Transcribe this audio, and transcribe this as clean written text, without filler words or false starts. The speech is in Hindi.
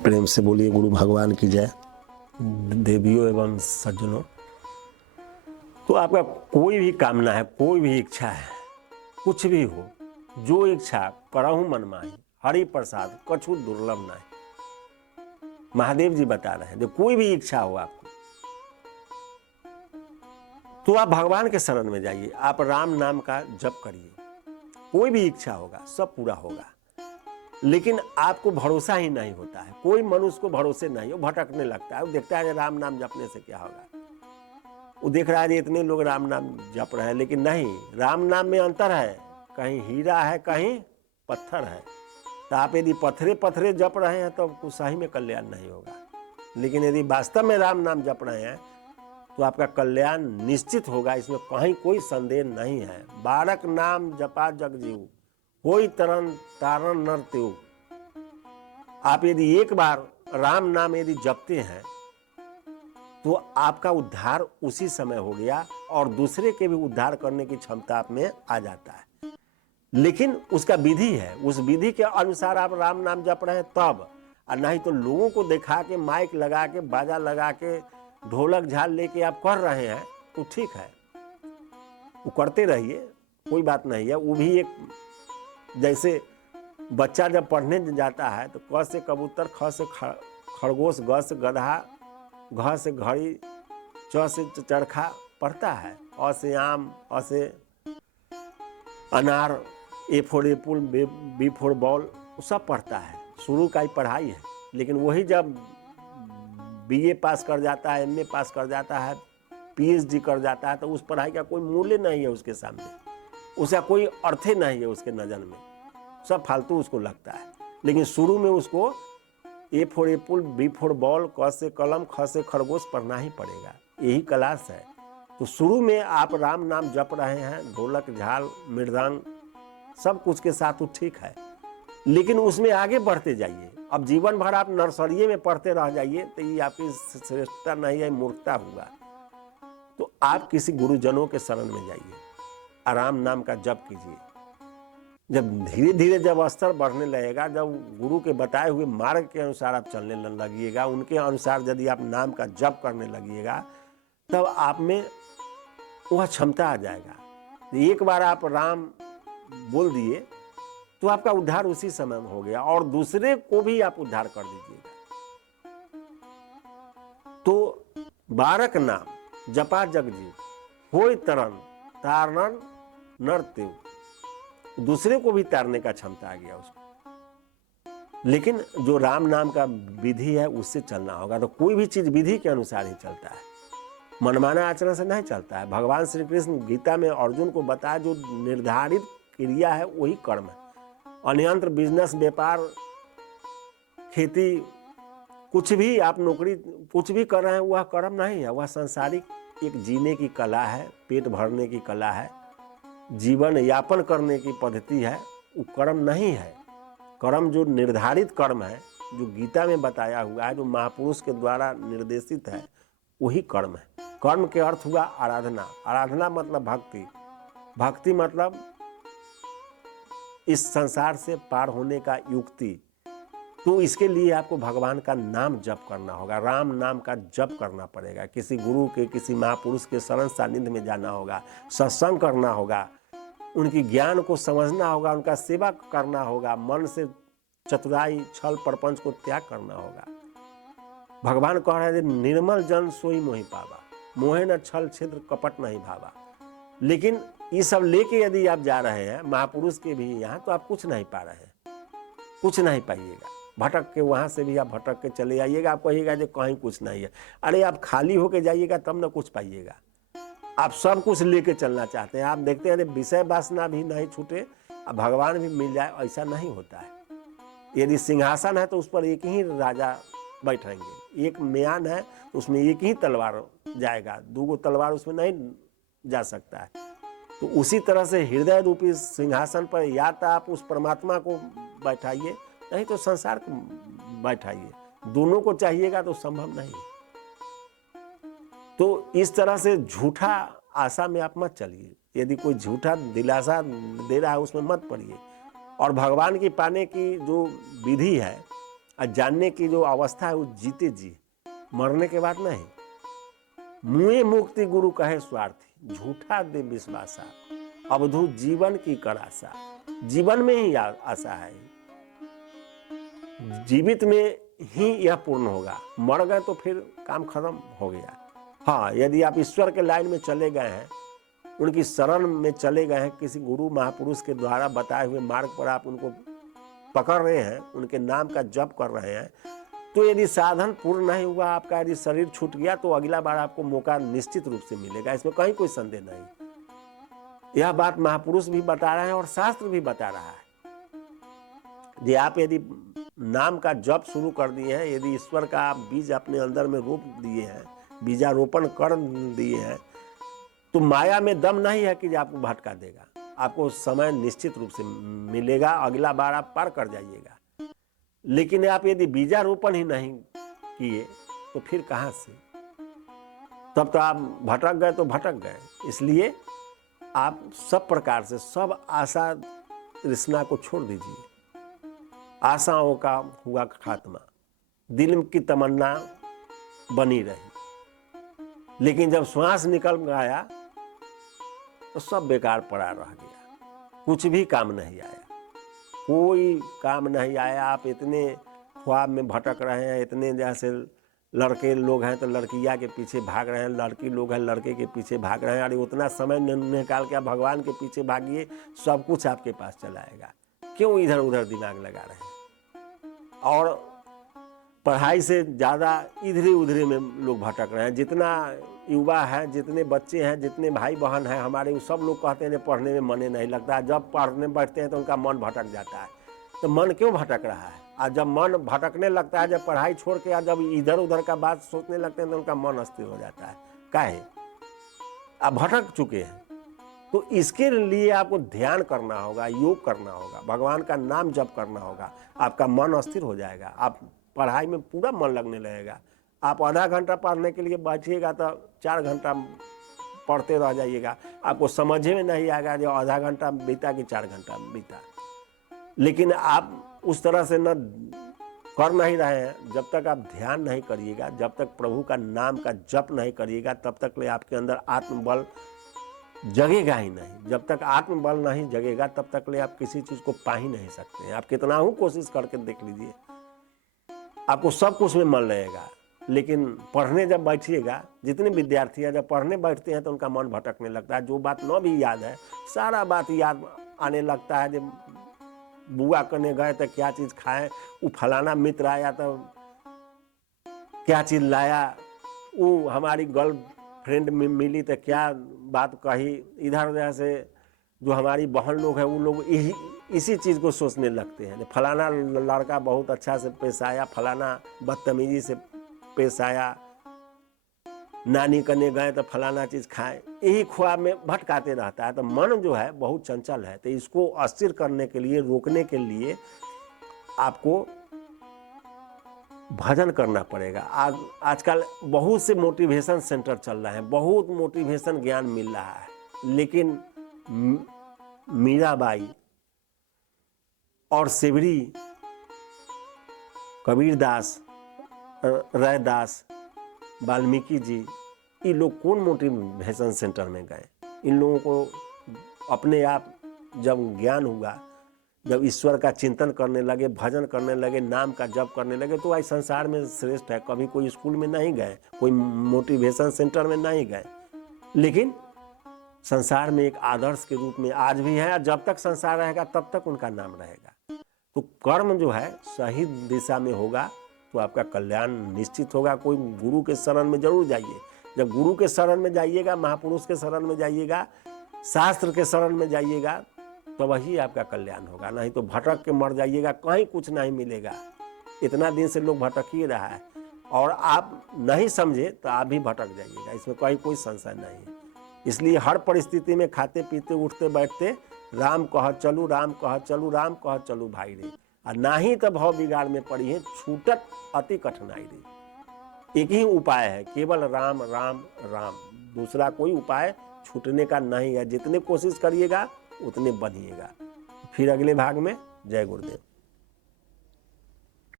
प्रेम से बोलिए गुरु भगवान की जय। देवियों एवं सज्जनों, तो आपका कोई भी कामना है, कोई भी इच्छा है, कुछ भी हो, जो इच्छा करहु मन माही, हरि प्रसाद कछु दुर्लभ नहीं। महादेव जी बता रहे हैं, जो कोई भी इच्छा हो आपको, तो आप भगवान के शरण में जाइए, आप राम नाम का जप करिए, कोई भी इच्छा होगा सब पूरा होगा। लेकिन आपको भरोसा ही नहीं होता है, कोई मनुष्य को भरोसे नहीं, वो भटकने लगता है, वो देखता है राम नाम जपने से क्या होगा, वो देख रहा है इतने लोग राम नाम जप रहे हैं, लेकिन नहीं, राम नाम में अंतर है, कहीं हीरा है कहीं पत्थर है। तो आप यदि पत्थरे पत्थरे जप रहे हैं तो कुछ सही में कल्याण नहीं होगा, लेकिन यदि वास्तव में राम नाम जप रहे हैं तो आपका कल्याण निश्चित होगा, इसमें कहीं कोई संदेह नहीं है। बारक नाम जपा जग जीव, कोई तरन तारण नर त्यों। आप यदि एक बार राम नाम यदि जपते हैं तो आपका उद्धार उसी समय हो गया और दूसरे के भी उद्धार करने की क्षमता आप में आ जाता है। लेकिन उसका विधि है, उस विधि के अनुसार आप राम नाम जप रहे हैं तब, और नहीं तो लोगों को दिखा के माइक लगा के बाजा लगा के ढोलक झाल लेके आप कर रहे हैं तो ठीक है, वो करते रहिए, कोई बात नहीं है। वो भी एक, जैसे बच्चा जब पढ़ने जाता है तो क से कबूतर, ख से खरगोश, ग से गधा, घ से घड़ी, च से चरखा पढ़ता है, अ से आम, अ से अनार, A for apple, B for ball, वो सब पढ़ता है, शुरू का ही पढ़ाई है। लेकिन वही जब बीए पास कर जाता है, एमए पास कर जाता है, पीएचडी कर जाता है, तो उस पढ़ाई का कोई मूल्य नहीं है उसके सामने, उसका कोई अर्थ ही नहीं है उसके नज़र में, सब फालतू उसको लगता है। लेकिन शुरू में उसको A for apple, B for ball, क से कलम, ख से खरगोश पढ़ना ही पड़ेगा, यही क्लास है। तो शुरू में आप राम नाम जप रहे हैं, ढोलक झाल मृदंग सब कुछ के साथ, तो ठीक है, लेकिन उसमें आगे बढ़ते जाइए। अब जीवन भर आप नर्सरी में पढ़ते रह जाइए तो ये आपकी श्रेष्ठता नहीं है, मूर्खता हुआ। तो आप किसी गुरुजनों के शरण में जाइए, आराम नाम का जप कीजिए। जब धीरे धीरे जब स्तर बढ़ने लगेगा, जब गुरु के बताए हुए मार्ग के अनुसार आप चलने लगिएगा, उनके अनुसार यदि आप नाम का जप करने लगिएगा, तब आप में वह क्षमता आ जाएगा। एक बार आप राम बोल दिए तो आपका उद्धार उसी समय में हो गया और दूसरे को भी आप उद्धार कर दीजिएगा। तो बारक नाम जपा जग जीव, होय तरन तारण नर त्यों, दूसरे को भी तारने का क्षमता आ गया उसको। लेकिन जो राम नाम का विधि है उससे चलना होगा। तो कोई भी चीज विधि के अनुसार ही चलता है, मनमाना आचरण से नहीं चलता है। भगवान श्री कृष्ण गीता में अर्जुन को बताया, जो निर्धारित क्रिया है वही कर्म है। अन्यंत्र बिजनेस, व्यापार, खेती, कुछ भी आप नौकरी कुछ भी कर रहे हैं, वह कर्म नहीं है, वह सांसारिक एक जीने की कला है, पेट भरने की कला है, जीवन यापन करने की पद्धति है, वो कर्म नहीं है। कर्म जो निर्धारित कर्म है, जो गीता में बताया हुआ है, जो महापुरुष के द्वारा निर्देशित है, वही कर्म है। कर्म के अर्थ हुआ आराधना। आराधना मतलब भक्ति, भक्ति मतलब इस संसार से पार होने का युक्ति। तो इसके लिए आपको भगवान का नाम जप करना होगा, राम नाम का जप करना पड़ेगा, किसी गुरु के, किसी महापुरुष के शरण सानिध्य में जाना होगा, सत्संग करना होगा, उनकी ज्ञान को समझना होगा, उनका सेवा करना होगा, मन से चतुराई छल प्रपंच को त्याग करना होगा। भगवान कह रहे हैं, निर्मल जन सोई मोहि पावा, मोहे न छल छिद्र कपट नहीं भावा। लेकिन ये सब लेके यदि आप जा रहे हैं महापुरुष के भी यहाँ, तो आप कुछ नहीं पा रहे हैं, कुछ नहीं पाइएगा। भटक के वहाँ से भी आप भटक के चले आइएगा, आप कहिएगा जो कहीं कुछ नहीं है। अरे आप खाली होके जाइएगा तब ना कुछ पाइएगा। आप सब कुछ लेके चलना चाहते हैं, आप देखते हैं विषय वासना भी नहीं छूटे, अब भगवान भी मिल जाए, ऐसा नहीं होता है। यदि सिंहासन है तो उस पर एक ही राजा बैठेंगे, एक म्यान है तो उसमें एक ही तलवार जाएगा, दूगो तलवार उसमें नहीं जा सकता है। तो उसी तरह से हृदय रूपी सिंहासन पर या तो आप उस परमात्मा को बैठाइए, नहीं तो संसार को बैठाइए, दोनों को चाहिएगा तो संभव नहीं। तो इस तरह से झूठा आशा में आप मत चलिए, यदि कोई झूठा दिलासा दे रहा है उसमें मत पड़िए। और भगवान की पाने की जो विधि है, और जानने की जो अवस्था है वो जीते जी, मरने के बाद नहीं। मुए मुक्ति गुरु कहे स्वार्थी, झूठा दे विश्वासा, अवधूत जीवन की करासा। जीवन में ही आशा है, जीवित में ही यह पूर्ण होगा, मर गए तो फिर काम खत्म हो गया। हाँ, यदि आप ईश्वर के लाइन में चले गए हैं, उनकी शरण में चले गए हैं, किसी गुरु महापुरुष के द्वारा बताए हुए मार्ग पर आप उनको पकड़ रहे हैं, उनके नाम का जप कर रहे हैं, तो यदि साधन पूर्ण नहीं हुआ आपका, यदि शरीर छूट गया, तो अगला बार आपको मौका निश्चित रूप से मिलेगा, इसमें कहीं कोई संदेह नहीं। यह बात महापुरुष भी बता रहे हैं और शास्त्र भी बता रहा है। जी, आप यदि नाम का जप शुरू कर दिए हैं, यदि ईश्वर का आप बीज अपने अंदर में रोप दिए हैं, बीजारोपण कर दिए हैं, तो माया में दम नहीं है कि आपको भटका देगा। आपको समय निश्चित रूप से मिलेगा, अगला बार आप पार कर जाइएगा। लेकिन आप यदि बीजारोपण ही नहीं किए तो फिर कहाँ से, तब तो आप भटक गए तो भटक गए। इसलिए आप सब प्रकार से सब आशा तृष्णा को छोड़ दीजिए। आशाओं का हुआ खात्मा, दिल की तमन्ना बनी रही, लेकिन जब श्वास निकल गया तो सब बेकार पड़ा रह गया, कुछ भी काम नहीं आया, कोई काम नहीं आया। आप इतने ख्वाब में भटक रहे हैं, इतने जैसे लड़के लोग हैं तो लड़कियां के पीछे भाग रहे हैं, लड़की लोग हैं लड़के के पीछे भाग रहे हैं। अरे उतना समय निकाल के आप भगवान के पीछे भागिए, सब कुछ आपके पास चला आएगा। क्यों इधर उधर दिमाग लगा रहे हैं? और पढ़ाई से ज़्यादा इधरे उधरे में लोग भटक रहे हैं। जितना युवा है, जितने बच्चे हैं, जितने भाई बहन हैं हमारे, वो सब लोग कहते हैं पढ़ने में मन नहीं लगता है। जब पढ़ने बैठते हैं तो उनका मन भटक जाता है। तो मन क्यों भटक रहा है? और जब मन भटकने लगता है, जब पढ़ाई छोड़ के जब इधर उधर का बात सोचने लगते हैं तो उनका मन अस्थिर हो जाता है। काहे? आप भटक चुके हैं। तो इसके लिए आपको ध्यान करना होगा, योग करना होगा, भगवान का नाम जप करना होगा, आपका मन अस्थिर हो जाएगा। आप पढ़ाई में पूरा मन लगने लगेगा। आप आधा घंटा पढ़ने के लिए बैठिएगा तो 4 घंटा पढ़ते रह जाइएगा। आपको समझ में नहीं आएगा जो आधा घंटा बीता कि 4 घंटा बीता। लेकिन आप उस तरह से न कर नहीं रहे हैं। जब तक आप ध्यान नहीं करिएगा, जब तक प्रभु का नाम का जप नहीं करिएगा, तब तक ले आपके अंदर आत्मबल जगेगा ही नहीं। जब तक आत्मबल नहीं जगेगा तब तक ले आप किसी चीज़ को पा ही नहीं सकते हैं। आप कितना ही कोशिश करके देख लीजिए, आपको सब कुछ में मन लगेगा। लेकिन पढ़ने जब बैठिएगा, जितने विद्यार्थी हैं जब पढ़ने बैठते हैं तो उनका मन भटकने लगता है। जो बात न भी याद है, सारा बात याद आने लगता है। जब बुआ करने गए तो क्या चीज़ खाएं, वो फलाना मित्र आया तो क्या चीज़ लाया, वो हमारी गर्ल फ्रेंड में मिली तो क्या बात कही, इधर उधर से जो हमारी बहन लोग हैं वो लोग इसी चीज़ को सोचने लगते हैं। फलाना लड़का बहुत अच्छा से पेश आया, फलाना बदतमीजी से पेश आया, नानी करने गए तो फलाना चीज़ खाए, यही ख्वाब में भटकाते रहता है। तो मन जो है बहुत चंचल है। तो इसको अस्थिर करने के लिए, रोकने के लिए आपको भजन करना पड़ेगा। आजकल बहुत से मोटिवेशन सेंटर चल रहे हैं, बहुत मोटिवेशन ज्ञान मिल रहा है, लेकिन मीराबाई और सेवरी, कबीरदास, रैदास, वाल्मीकि जी, ये लोग कौन मोटिवेशन सेंटर में गए? इन लोगों को अपने आप जब ज्ञान हुआ, जब ईश्वर का चिंतन करने लगे, भजन करने लगे, नाम का जप करने लगे, तो आज संसार में श्रेष्ठ है। कभी कोई स्कूल में नहीं गए, कोई मोटिवेशन सेंटर में नहीं गए, लेकिन संसार में एक आदर्श के रूप में आज भी है। और जब तक संसार रहेगा तब तक उनका नाम रहेगा। तो कर्म जो है सही दिशा में होगा तो आपका कल्याण निश्चित होगा। कोई गुरु के शरण में जरूर जाइए। जब गुरु के शरण में जाइएगा, महापुरुष के शरण में जाइएगा, शास्त्र के शरण में जाइएगा, तो वही आपका कल्याण होगा। नहीं तो भटक के मर जाइएगा, कहीं कुछ नहीं मिलेगा। इतना दिन से लोग भटक ही रहा है और आप नहीं समझे तो आप भी भटक जाइएगा, इसमें कोई संशय नहीं है। इसलिए हर परिस्थिति में खाते पीते उठते बैठते राम कह चलू, राम कह चलू, राम कह चलू भाई रे। और ना ही तो भाव बिगाड़ में पड़ी है, छूटत अति कठिनाई रे। एक ही उपाय है, केवल राम राम राम, दूसरा कोई उपाय छूटने का नहीं है। जितने कोशिश करिएगा उतने बनिएगा। फिर अगले भाग में जय गुरुदेव।